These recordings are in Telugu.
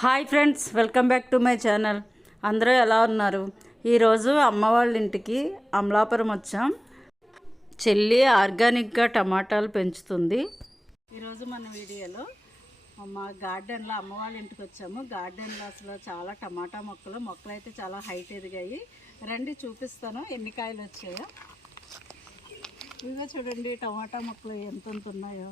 Hi friends welcome back to my channel. అందరూ ఎలా ఉన్నారు? ఈరోజు అమ్మ వాళ్ళ ఇంటికి అమలాపురం వచ్చాం. చెల్లి ఆర్గానిక్గా టమాటాలు పెంచుతుంది. ఈరోజు మన వీడియోలో మా గార్డెన్లో అమ్మ వాళ్ళ ఇంటికి వచ్చాము. గార్డెన్లో అసలు చాలా టమాటా మొక్కలు మొక్కలు అయితే చాలా హైట్ ఎదిగాయి. రండి చూపిస్తాను ఎన్ని కాయలు వచ్చాయో. ఇదిగో చూడండి టమాటా మొక్కలు ఎంతెంత ఉన్నాయో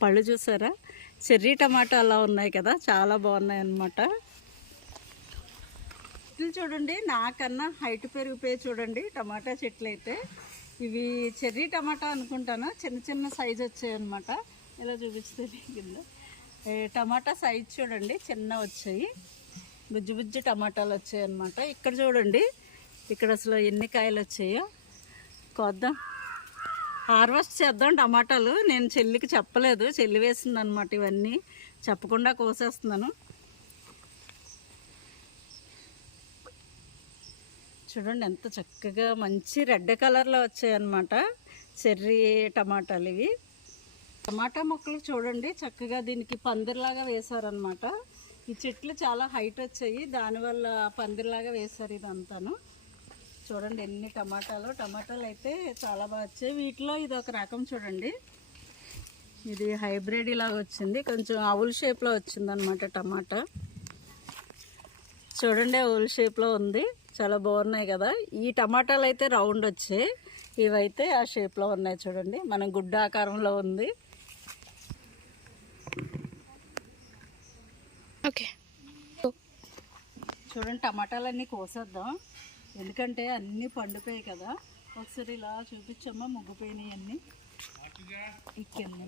పళ్ళు చూసారా? చెర్రీ టమాటా అలా ఉన్నాయి కదా చాలా బాగున్నాయి అన్నమాట చెట్లు చూడండి నాకన్నా హైట్ పెరిగిపోయి చూడండి టమాటా చెట్లు అయితే ఇవి చెర్రీ టమాటా అనుకుంటాను చిన్న చిన్న సైజ్ వచ్చాయి అనమాట ఇలా చూపిస్తే కింద. టమాటా సైజ్ చూడండి చిన్న వచ్చాయి. బుజ్జి బుజ్జి టమాటాలు వచ్చాయి అనమాట ఇక్కడ చూడండి ఇక్కడ అసలు ఎన్ని కాయలు వచ్చాయో. కొద్దాం. హార్వెస్ట్ చేద్దాం టమాటాలు. నేను చెల్లికి చెప్పలేదు. చెల్లి వేసింది అనమాట ఇవన్నీ. చెప్పకుండా కోసేస్తున్నాను. చూడండి ఎంత చక్కగా మంచి రెడ్ కలర్లో వచ్చాయన్నమాట చెర్రీ టమాటాలు ఇవి. టమాటా మొక్కలు చూడండి చక్కగా దీనికి పందిర్లాగా వేశారనమాట ఈ చెట్లు చాలా హైట్ వచ్చాయి. దానివల్ల పందిరిలాగా వేశారు ఇదంతాను. చూడండి ఎన్ని టమాటాలు. టమాటాలు అయితే చాలా బాగా వచ్చాయి. వీటిలో ఇది ఒక రకం చూడండి. ఇది హైబ్రిడ్ ఇలాగ వచ్చింది. కొంచెం అవుల్ షేప్లో వచ్చింది అనమాట టమాటా. చూడండి అవుల్ షేప్లో ఉంది. చాలా బాగున్నాయి కదా. ఈ టమాటాలు అయితే రౌండ్ వచ్చాయి. ఇవైతే ఆ షేప్లో ఉన్నాయి చూడండి. మనం గుడ్డ ఆకారంలో ఉంది. ఓకే. చూడండి టమాటాలన్నీ కోసేద్దాం. ఎందుకంటే అన్నీ పండిపోయాయి కదా. ఒకసారి ఇలా చూపించమ్మా ముగ్గిపోయినాయి అన్నీ. కింద.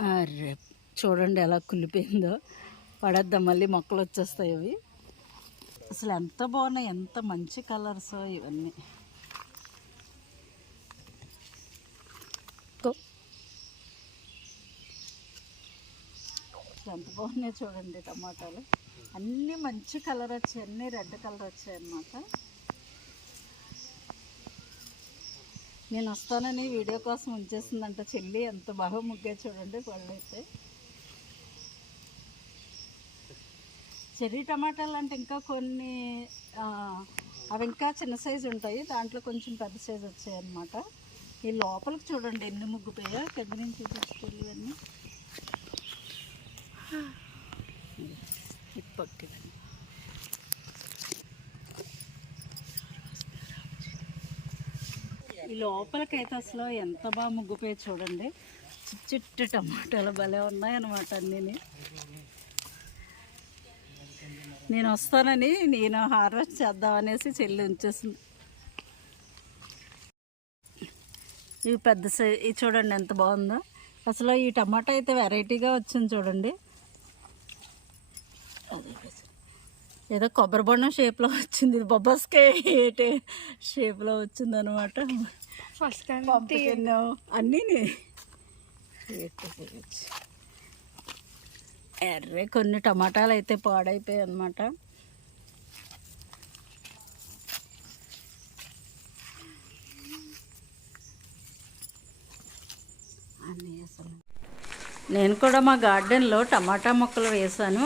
అరే చూడండి ఎలా కుళ్ళిపోయిందో పడేద్దాం మళ్ళీ మొక్కలు వచ్చేస్తాయి అవి. అసలు ఎంత బాగున్నాయి ఎంత మంచి కలర్స్ ఇవన్నీ. ఎంత బాగున్నాయి చూడండి టమాటాలు. అన్నీ మంచి కలర్ వచ్చాయి అన్నీ రెడ్ కలర్ వచ్చాయి అన్నమాట. నేను వస్తానని వీడియో కోసం ఉంచేసిందంట చెల్లి ఎంత బాగా ముగ్గే చూడండి పళ్ళు అయితే చెర్రీ టమాటాలు అంటే ఇంకా కొన్ని అవి ఇంకా చిన్న సైజు ఉంటాయి దాంట్లో కొంచెం పెద్ద సైజు వచ్చాయన్నమాట ఈ లోపలికి చూడండి ఎన్ని ముగ్గుపోయా కింద నుంచి తీసుకెళ్ళి అన్నీ ఈ లోపలికైతే అసలు ఎంత బాగా ముగ్గుపోయి చూడండి. చిట్టు టమాటాలు భలే ఉన్నాయన్నమాట అన్నీ నేను వస్తానని నేను హార్వెస్ట్ చేద్దామనేసి చెల్లి ఉంచేసింది. ఇవి పెద్ద సై చూడండి ఎంత బాగుందో. అసలు ఈ టమాటా అయితే వెరైటీగా వచ్చింది చూడండి. ఏదో కొబ్బరి బొండం షేప్లో వచ్చింది. ఇది బొబ్బస్కాయ షేప్లో వచ్చింది అనమాట ఫస్ట్ అన్నీ ఎర్రే కొన్ని టమాటాలు అయితే పాడైపోయాయి అనమాట అన్నీ అసలు నేను కూడా మా గార్డెన్లో టమాటా మొక్కలు వేశాను.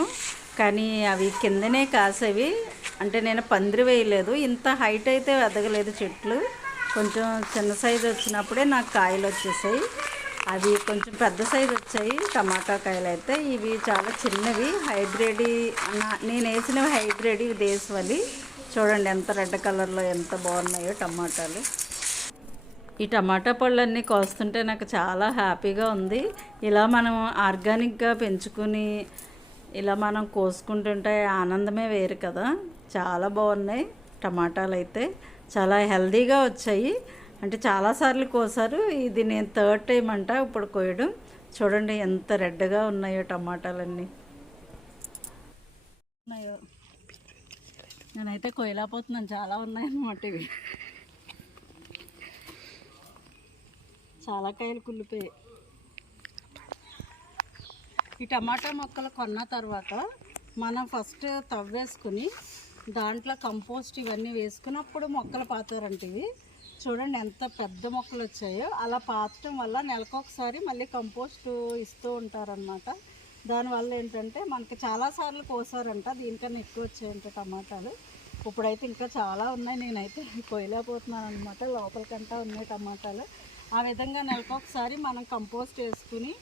కానీ అవి కిందనే కాసేవి. అంటే నేను పందిరి వేయలేదు. ఇంత హైట్ అయితే ఎదగలేదు చెట్లు. కొంచెం చిన్న సైజు వచ్చినప్పుడే నాకు కాయలు వచ్చేసాయి. అవి కొంచెం పెద్ద సైజు వచ్చాయి. టమాటా కాయలు అయితే ఇవి చాలా చిన్నవి. హైబ్రిడ్ నా- నేను వేసినవి హైబ్రిడ్ ఇవి దేశవలి చూడండి ఎంత రెడ్ కలర్లో ఎంత బాగున్నాయో టమాటాలు. ఈ టమాటా పళ్ళన్నీ కోస్తుంటే నాకు చాలా హ్యాపీగా ఉంది. ఇలా మనం ఆర్గానిక్గా పెంచుకుని ఇలా మనం కోసుకుంటుంటే ఆనందమే వేరు కదా. చాలా బాగున్నాయి టమాటాలు అయితే చాలా హెల్దీగా వచ్చాయి. అంటే చాలాసార్లు కోసారు. ఇది నేను థర్డ్ టైం అంట ఇప్పుడు కోయడం. చూడండి ఎంత రెడ్గా ఉన్నాయో టమాటాలన్నీ. ఉన్నాయో. నేనైతే కొయ్యలేకపోతున్నాను చాలా ఉన్నాయన్నమాట ఇవి. చాలా కాయలు కుళ్ళిపోయాయి. ఈ టమాటా మొక్కలు కొన్న తర్వాత మనం ఫస్ట్ తవ్వేసుకుని దాంట్లో కంపోస్ట్ ఇవన్నీ వేసుకున్నప్పుడు మొక్కలు పాతారంట ఇవి. చూడండి ఎంత పెద్ద మొక్కలు వచ్చాయో. అలా పాతటం వల్ల నెలకొకసారి మళ్ళీ కంపోస్ట్ ఇస్తూ ఉంటారనమాట దానివల్ల ఏంటంటే మనకి చాలాసార్లు కోసారంట దీనికన్నా ఎక్కువ వచ్చాయంట టమాటాలు. ఇప్పుడైతే ఇంకా చాలా ఉన్నాయి నేనైతే కొయ్యలేకపోతున్నాను అనమాట లోపలికంటా ఉన్నాయి టమాటాలు. ఆ విధంగా నెలకొకసారి మనం కంపోస్ట్ వేసుకుని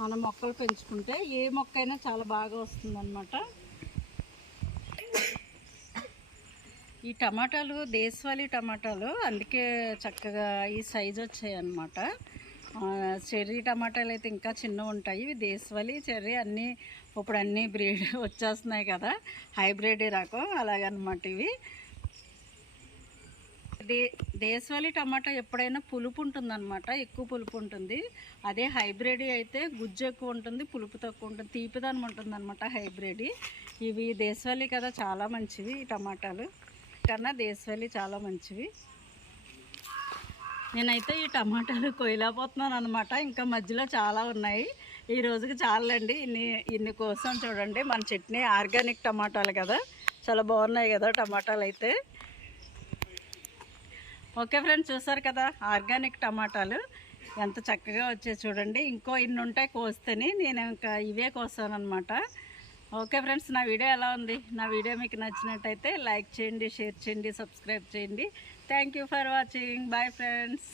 మనం మొక్కలు పెంచుకుంటే ఏ మొక్క అయినా చాలా బాగా వస్తుందన్నమాట. ఈ టమాటాలు దేశవాళీ టమాటాలు అందుకే చక్కగా ఈ సైజు వచ్చాయి అన్నమాట చెర్రీ టమాటాలు అయితే ఇంకా చిన్నవి ఉంటాయి. ఇవి దేశవాళీ చెర్రీ అన్నీ ఇప్పుడు అన్నీ బ్రీడ్ వచ్చేస్తున్నాయి కదా. హైబ్రిడ్ రకం అలాగనమాట ఇవి. దే దేశవాళీ టమాటా ఎప్పుడైనా పులుపు ఉంటుందన్నమాట. ఎక్కువ పులుపు ఉంటుంది. అదే హైబ్రిడ్ అయితే గుజ్జు ఎక్కువ ఉంటుంది పులుపు తక్కువ ఉంటుంది తీపిదనం ఉంటుంది అనమాట హైబ్రిడ్. ఇవి దేశవాళీ కదా చాలా మంచివి ఈ టమాటాలు. కన్నా దేశవాళీ చాలా మంచివి. నేనైతే ఈ టమాటాలు కొయ్యలేకపోతున్నాను అనమాట ఇంకా మధ్యలో చాలా ఉన్నాయి. ఈ రోజుకి చాలండి. ఇన్ని ఇన్ని కోసం చూడండి. మన చట్నీ ఆర్గానిక్ టమాటాలు కదా. చాలా బాగున్నాయి కదా టమాటాలు అయితే ఓకే ఫ్రెండ్స్ చూసారు కదా ఆర్గానిక్ టమాటాలు ఎంత చక్కగా వచ్చాయి చూడండి. ఇంకో ఇన్ని ఉంటాయి కోస్తేని నేను ఇంకా ఇవే కోస్తాను అనమాట ఓకే ఫ్రెండ్స్ నా వీడియో ఎలా ఉంది? నా వీడియో మీకు నచ్చినట్టయితే లైక్ చేయండి షేర్ చేయండి సబ్స్క్రైబ్ చేయండి. Thank you for watching bye friends